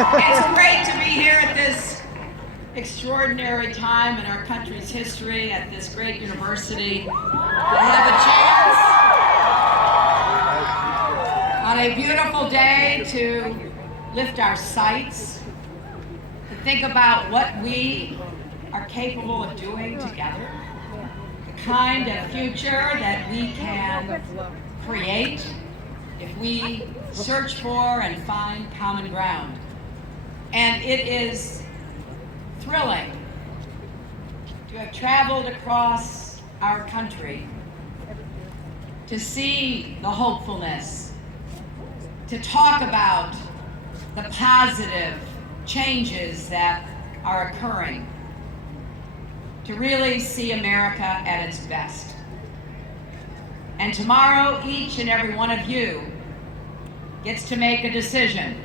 It's great to be here at this extraordinary time in our country's history, at this great university, to have a chance on a beautiful day to lift our sights, to think about what we are capable of doing together, the kind of future that we can create if we search for and find common ground. And it is thrilling to have traveled across our country to see the hopefulness, to talk about the positive changes that are occurring, to really see America at its best. And tomorrow, each and every one of you gets to make a decision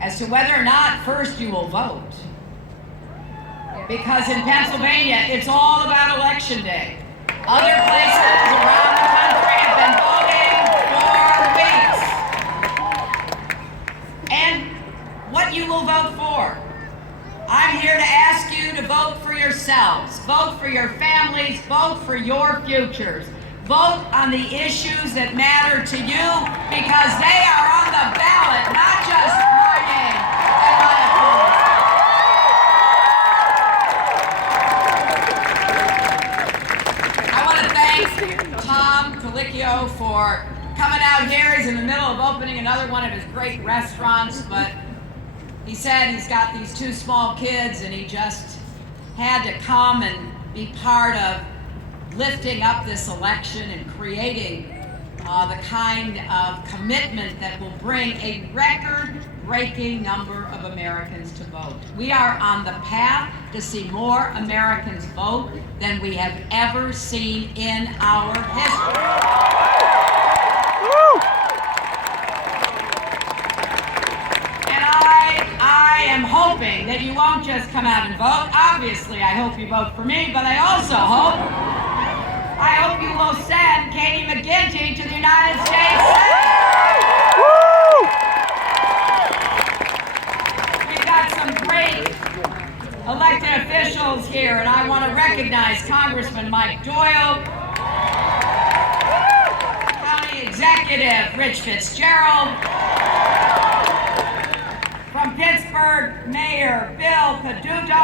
as to whether or not first you will vote. Because in Pennsylvania, it's all about Election Day. Other places around the country have been voting for weeks. And what you will vote for. I'm here to ask you to vote for yourselves, vote for your families, vote for your futures. Vote on the issues that matter to you because they are on the ballot, not just my name and my opponent. I want to thank Tom Colicchio for coming out here. He's in the middle of opening another one of his great restaurants, but he said he's got these two small kids and he just had to come and be part of lifting up this election and creating the kind of commitment that will bring a record-breaking number of Americans to vote. We are on the path to see more Americans vote than we have ever seen in our history. And I am hoping that you won't just come out and vote. Obviously, I hope you vote for me, but I also hope you will send Katie McGinty to the United States Senate. We've got some great elected officials here, and I want to recognize Congressman Mike Doyle, County Executive Rich Fitzgerald, from Pittsburgh, Mayor Bill Peduto,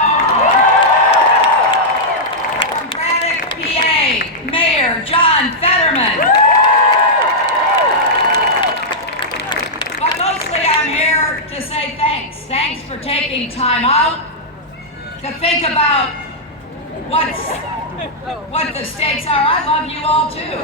Mayor John Fetterman. But mostly I'm here to say thanks. Thanks for taking time out to think about what the stakes are. I love you all too.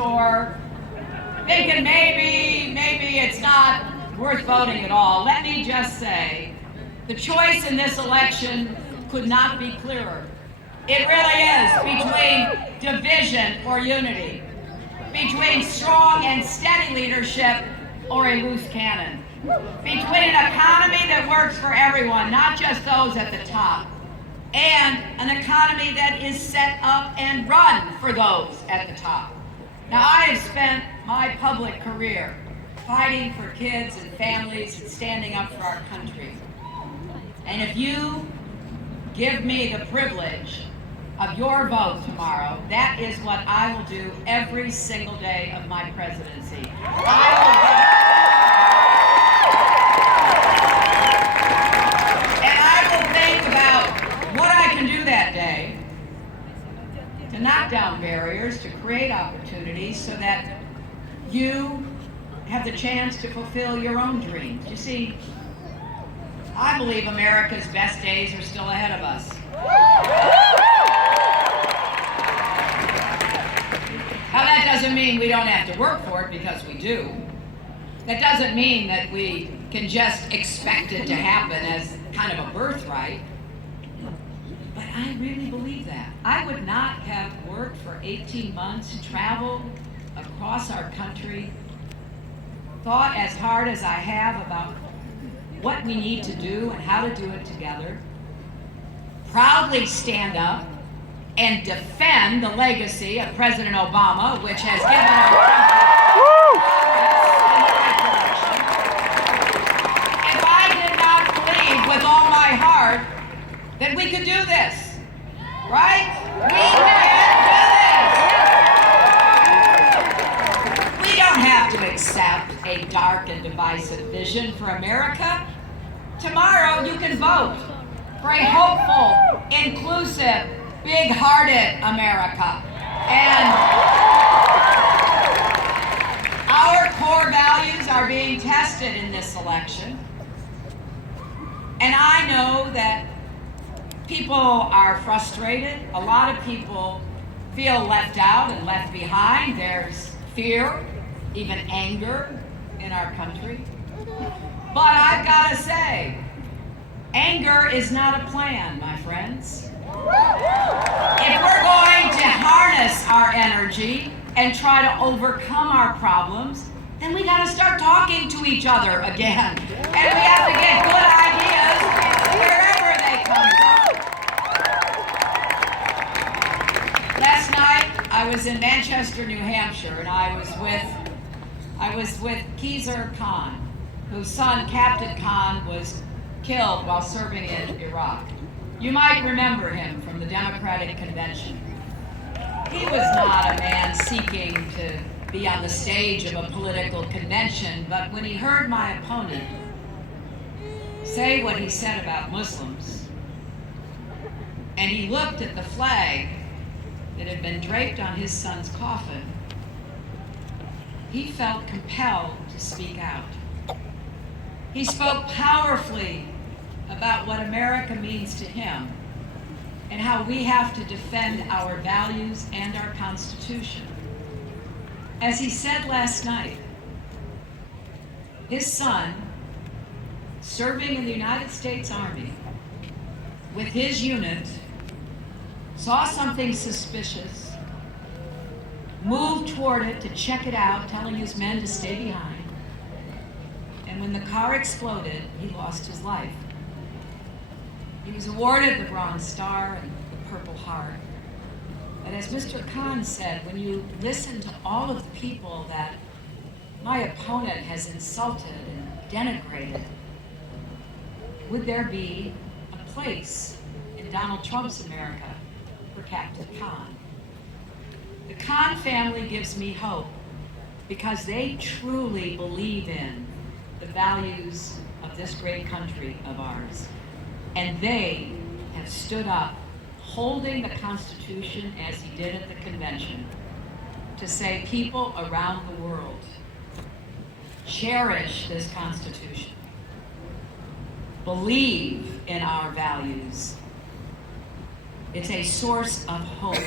Or thinking maybe it's not worth voting at all. Let me just say, the choice in this election could not be clearer. It really is between division or unity, between strong and steady leadership or a loose cannon, between an economy that works for everyone, not just those at the top, and an economy that is set up and run for those at the top. Now, I have spent my public career fighting for kids and families and standing up for our country. And if you give me the privilege of your vote tomorrow, that is what I will do every single day of my presidency. I will think about what I can do that day to knock down barriers, to create opportunities so that you have the chance to fulfill your own dreams. You see, I believe America's best days are still ahead of us. Now, that doesn't mean we don't have to work for it, because we do. That doesn't mean that we can just expect it to happen as kind of a birthright. But I really believe that. I would not have worked for 18 months, traveled across our country, thought as hard as I have about what we need to do and how to do it together, proudly stand up and defend the legacy of President Obama, which has given our country progress in the right direction. If I did not believe with all my heart that we could do this, right? We can do this. We don't have to accept a dark and divisive vision for America. Tomorrow you can vote for a hopeful, inclusive, big-hearted America. And our core values are being tested in this election. And I know that people are frustrated. A lot of people feel left out and left behind. There's fear, even anger in our country. But I've got to say, anger is not a plan, my friends. If we're going to harness our energy and try to overcome our problems, then we got to start talking to each other again. And we have to get good ideas wherever they come from. Last night, I was in Manchester, New Hampshire, and I was with Keezer Khan, whose son, Captain Khan, was killed while serving in Iraq. You might remember him from the Democratic Convention. He was not a man seeking to be on the stage of a political convention, but when he heard my opponent say what he said about Muslims, and he looked at the flag that had been draped on his son's coffin, he felt compelled to speak out. He spoke powerfully about what America means to him and how we have to defend our values and our Constitution. As he said last night, his son, serving in the United States Army with his unit, saw something suspicious, moved toward it to check it out, telling his men to stay behind. And when the car exploded, he lost his life. He was awarded the Bronze Star and the Purple Heart. But as Mr. Khan said, when you listen to all of the people that my opponent has insulted and denigrated, would there be a place in Donald Trump's America for Captain Khan? The Khan family gives me hope because they truly believe in the values of this great country of ours. And they have stood up, holding the Constitution as he did at the convention, to say, people around the world, cherish this Constitution, believe in our values. It's a source of hope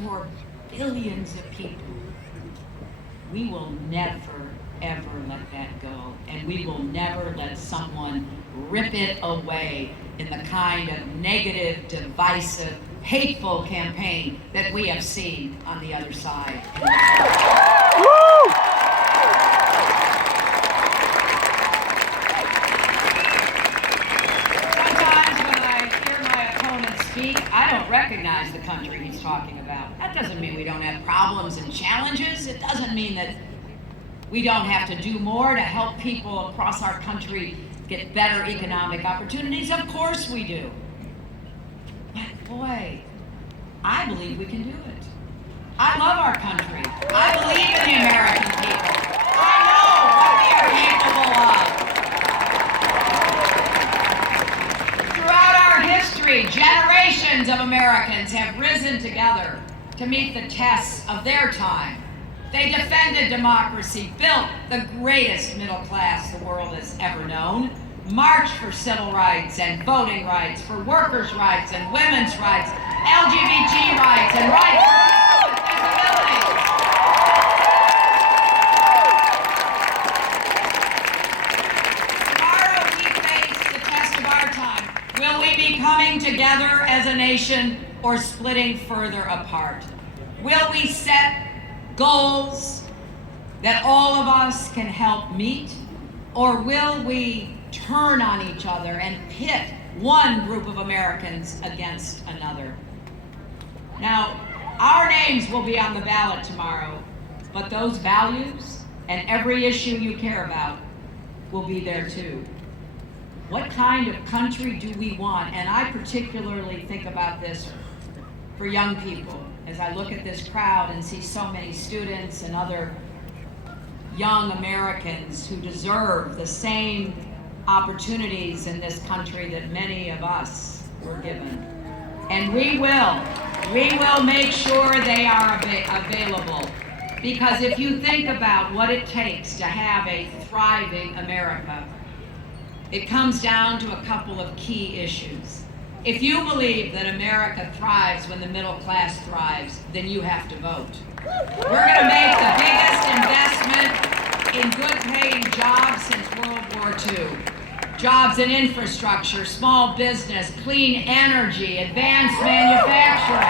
for billions of people. We will never, ever let that go. And we will never let someone rip it away in the kind of negative, divisive, hateful campaign that we have seen on the other side. Sometimes when I hear my opponent speak, I don't recognize the country he's talking about. That doesn't mean we don't have problems and challenges. It doesn't mean that we don't have to do more to help people across our country get better economic opportunities. Of course we do. But boy, I believe we can do it. I love our country. I believe in the American people. I know what we are capable of. Throughout our history, generations of Americans have risen together to meet the tests of their time. They defended democracy, built the greatest middle class the world has ever known, marched for civil rights and voting rights, for workers' rights and women's rights, LGBT rights and rights for people with disabilities. Tomorrow we face the test of our time. Will we be coming together as a or splitting further apart? Will we set goals that all of us can help meet? Or will we turn on each other and pit one group of Americans against another? Now, our names will be on the ballot tomorrow, but those values and every issue you care about will be there too. What kind of country do we want? And I particularly think about this for young people as I look at this crowd and see so many students and other young Americans who deserve the same opportunities in this country that many of us were given. And we will make sure they are available. Because if you think about what it takes to have a thriving America, it comes down to a couple of key issues. If you believe that America thrives when the middle class thrives, then you have to vote. We're going to make the biggest investment in good-paying jobs since World War II. Jobs in infrastructure, small business, clean energy, advanced manufacturing.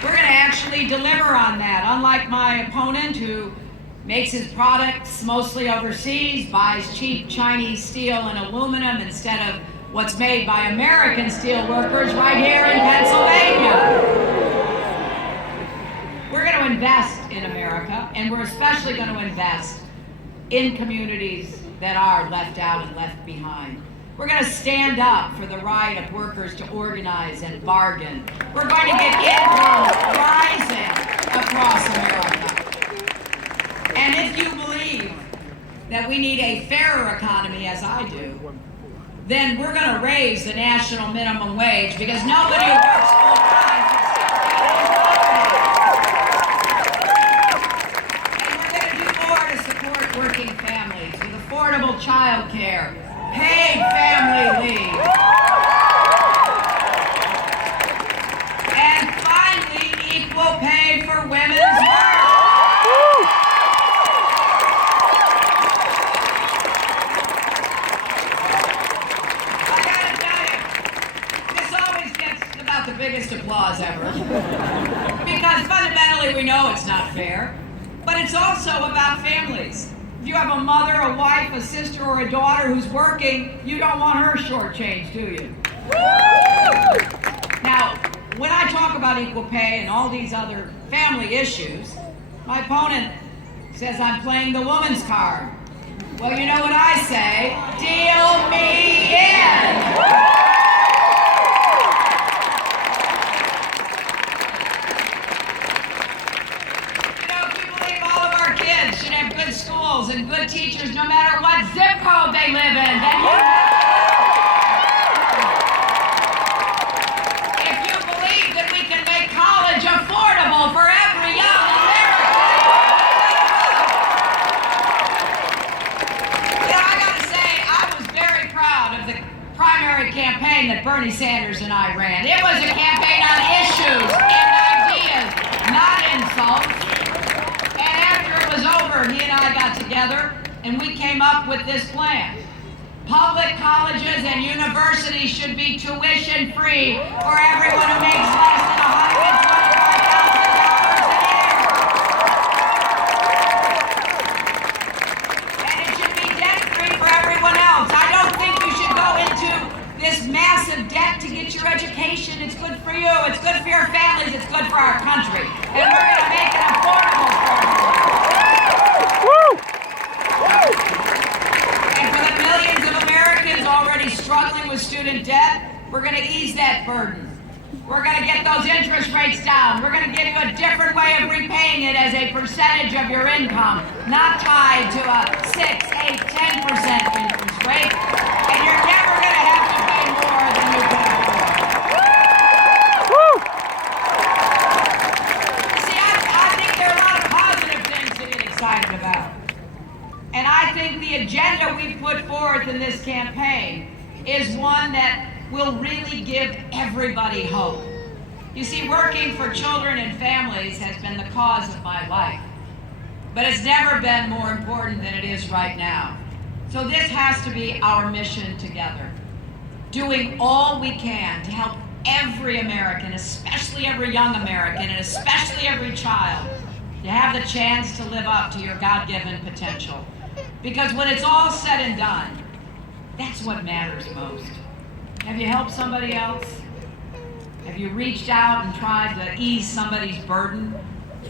We're going to actually deliver on that, unlike my opponent who makes his products mostly overseas, buys cheap Chinese steel and aluminum instead of what's made by American steel workers right here in Pennsylvania. We're going to invest in America, and we're especially going to invest in communities that are left out and left behind. We're going to stand up for the right of workers to organize and bargain. We're going to get income rising across America. And if you believe that we need a fairer economy, as I do, then we're going to raise the national minimum wage because nobody who works full-time can still pay his mortgage. And we're going to do more to support working families with affordable child care, paid family leave, and finally equal pay for women's work. The biggest applause ever. Because fundamentally we know it's not fair, but it's also about families. If you have a mother, a wife, a sister, or a daughter who's working, you don't want her shortchanged, do you? Now, when I talk about equal pay and all these other family issues, my opponent says I'm playing the woman's card. Well, you know what I say? Deal me in! Schools and good teachers, no matter what zip code they live in. If you believe that we can make college affordable for every young American, I gotta say, I was very proud of the primary campaign that Bernie Sanders and I ran. It was a campaign on issues and ideas, not insults. He and I got together and we came up with this plan. Public colleges and universities should be tuition free for everyone who makes less than $125,000 a year. And it should be debt free for everyone else. I don't think you should go into this massive debt to get your education. It's good for you, it's good for your families, it's good for our country. And we're going to make it affordable for everyone. And for the millions of Americans already struggling with student debt, we're going to ease that burden. We're going to get those interest rates down. We're going to give you a different way of repaying it as a percentage of your income, not tied to a 6, 8, 10% interest rate. And you're never going to have to pay more than you can afford. See, I think there are a lot of positive things to get excited about. And I think the agenda we put forth in this campaign is one that will really give everybody hope. You see, working for children and families has been the cause of my life, but it's never been more important than it is right now. So this has to be our mission together. doing all we can to help every American, especially every young American, and especially every child, to have the chance to live up to your God-given potential. Because when it's all said and done, that's what matters most. Have you helped somebody else? Have you reached out and tried to ease somebody's burden?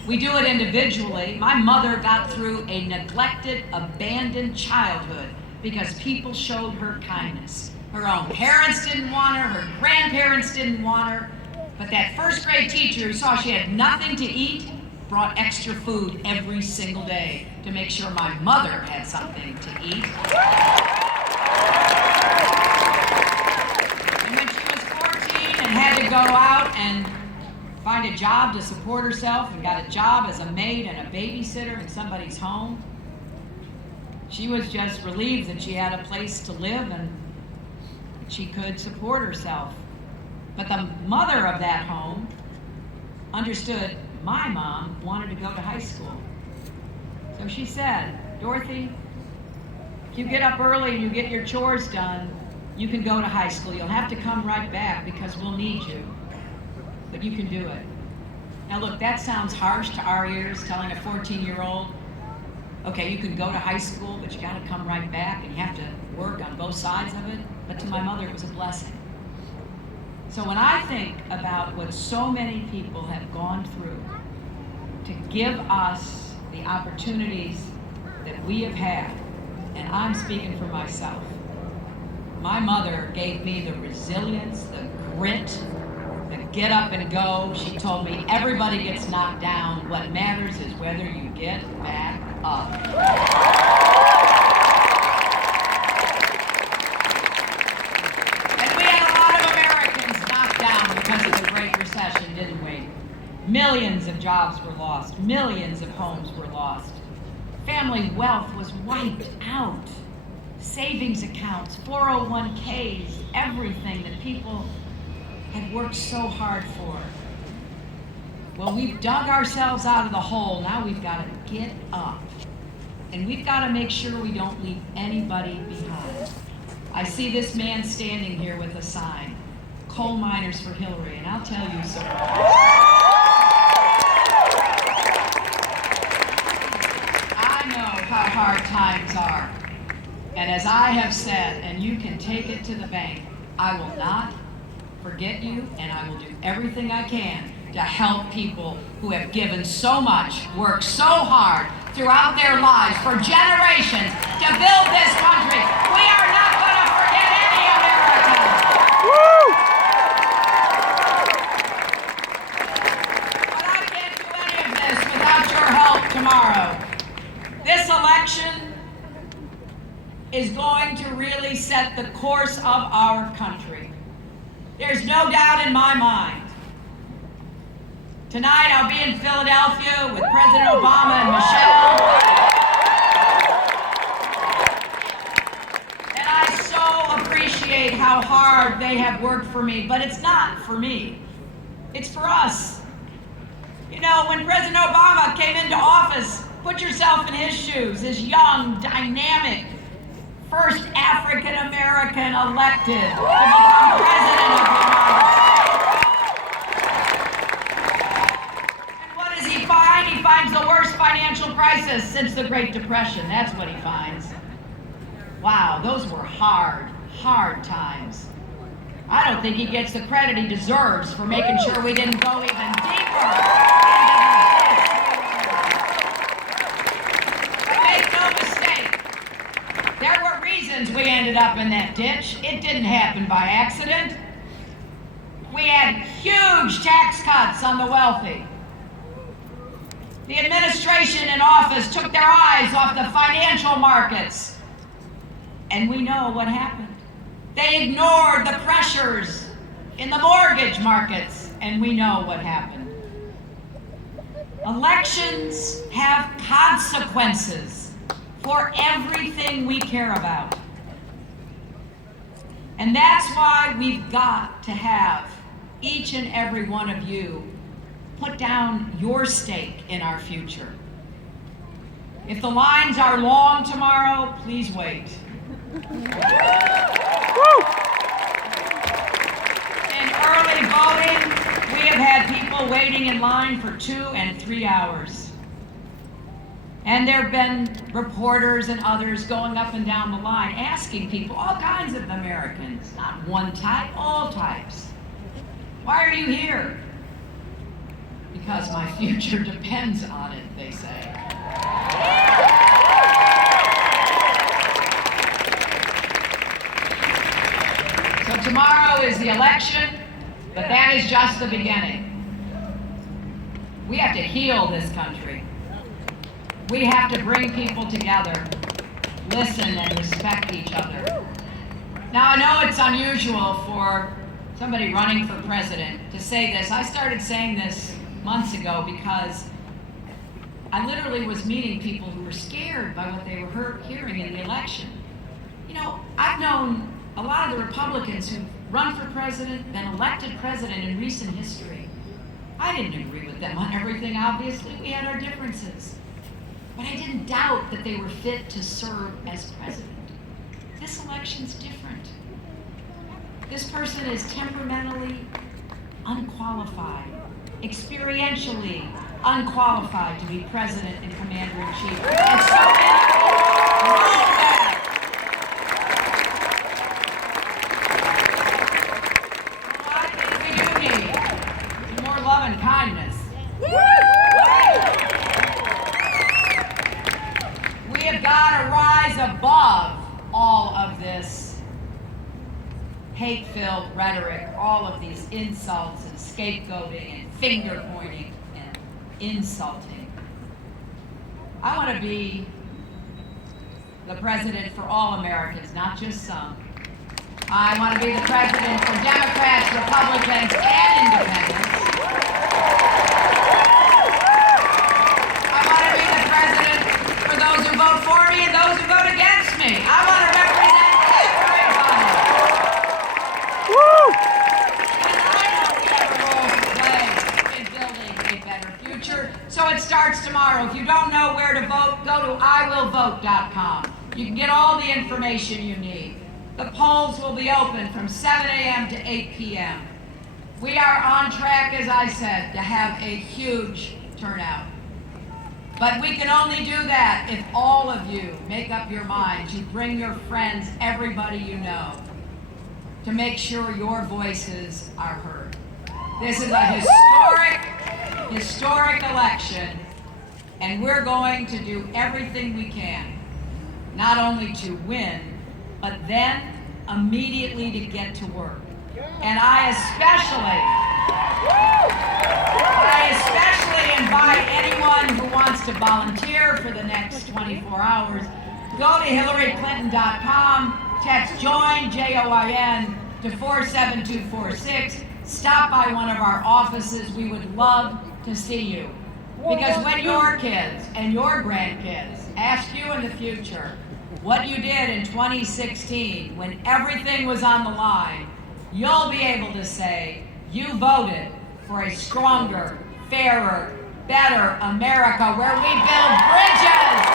We do it individually. My mother got through a neglected, abandoned childhood because people showed her kindness. Her own parents didn't want her, her grandparents didn't want her, but that first grade teacher who saw she had nothing to eat brought extra food every single day to make sure my mother had something to eat. And when she was 14 and had to go out and find a job to support herself and got a job as a maid and a babysitter in somebody's home, she was just relieved that she had a place to live and she could support herself. But the mother of that home understood my mom wanted to go to high school. So she said, Dorothy, if you get up early and you get your chores done, you can go to high school. You'll have to come right back because we'll need you. But you can do it. Now look, that sounds harsh to our ears, telling a 14-year-old, okay, you can go to high school, but you gotta come right back and you have to work on both sides of it. But to my mother, it was a blessing. So when I think about what so many people have gone through to give us the opportunities that we have had, and I'm speaking for myself, my mother gave me the resilience, the grit, the get up and go. She told me everybody gets knocked down. What matters is whether you get back up. Because of the Great Recession, didn't we? Millions of jobs were lost. Millions of homes were lost. Family wealth was wiped out. Savings accounts, 401ks, everything that people had worked so hard for. Well, we've dug ourselves out of the hole. Now we've got to get up. And we've got to make sure we don't leave anybody behind. I see this man standing here with a sign. Coal miners for Hillary, and I'll tell you so. I know how hard times are, and as I have said, and you can take it to the bank, I will not forget you, and I will do everything I can to help people who have given so much, worked so hard throughout their lives for generations to build this country. We are not going to forget any Americans. Woo! Tomorrow. This election is going to really set the course of our country. There's no doubt in my mind. Tonight I'll be in Philadelphia with President Obama and Michelle. And I so appreciate how hard they have worked for me, but it's not for me. It's for us. You know, when President Obama came into office, put yourself in his shoes, his young, dynamic, first African-American elected to become president of the United States. And what does he find? He finds the worst financial crisis since the Great Depression. That's what he finds. Wow, those were hard, hard times. I don't think he gets the credit he deserves for making sure we didn't go even deeper. We ended up in that ditch. It didn't happen by accident. We had huge tax cuts on the wealthy. The administration in office took their eyes off the financial markets. And we know what happened. They ignored the pressures in the mortgage markets, and we know what happened. Elections have consequences for everything we care about. And that's why we've got to have each and every one of you put down your stake in our future. If the lines are long tomorrow, please wait. people waiting in line for 2 and 3 hours. And there have been reporters and others going up and down the line asking people, all kinds of Americans, not one type, all types, why are you here? Because my future depends on it, they say. So tomorrow is the election, but that is just the beginning. We have to heal this country. We have to bring people together, listen and respect each other. Now I know it's unusual for somebody running for president to say this. I started saying this months ago because I literally was meeting people who were scared by what they were hearing in the election. You know, I've known a lot of the Republicans who've run for president, been elected president in recent history. I didn't agree with them on everything, obviously. We had our differences. But I didn't doubt that they were fit to serve as president. This election's different. This person is temperamentally unqualified, experientially unqualified to be president and commander-in-chief. And so many people know that. Well, I think we do need some more love and kindness. We have got to rise above all of this hate-filled rhetoric, all of these insults and scapegoating and finger-pointing and insulting. I want to be the president for all Americans, not just some. I want to be the president for Democrats, Republicans, and independents. I want to be the president for those who vote for me and those who vote against me. I want to represent everybody. Woo! And I know we have a role to play in building a better future. So it starts tomorrow. If you don't know where to vote, go to iwillvote.com. You can get all the information you need. The polls will be open from 7 a.m. to 8 p.m. We are on track, as I said, to have a huge turnout. But we can only do that if all of you make up your minds. You bring your friends, everybody you know, to make sure your voices are heard. This is a historic election, and we're going to do everything we can, not only to win, but then immediately to get to work. And I especially invite anyone who wants to volunteer for the next 24 hours. Go to HillaryClinton.com, text JOIN, J-O-I-N, to 47246. Stop by one of our offices. We would love to see you. Because when your kids and your grandkids ask you in the future what you did in 2016 when everything was on the line, you'll be able to say you voted for a stronger, fairer, better America where we build bridges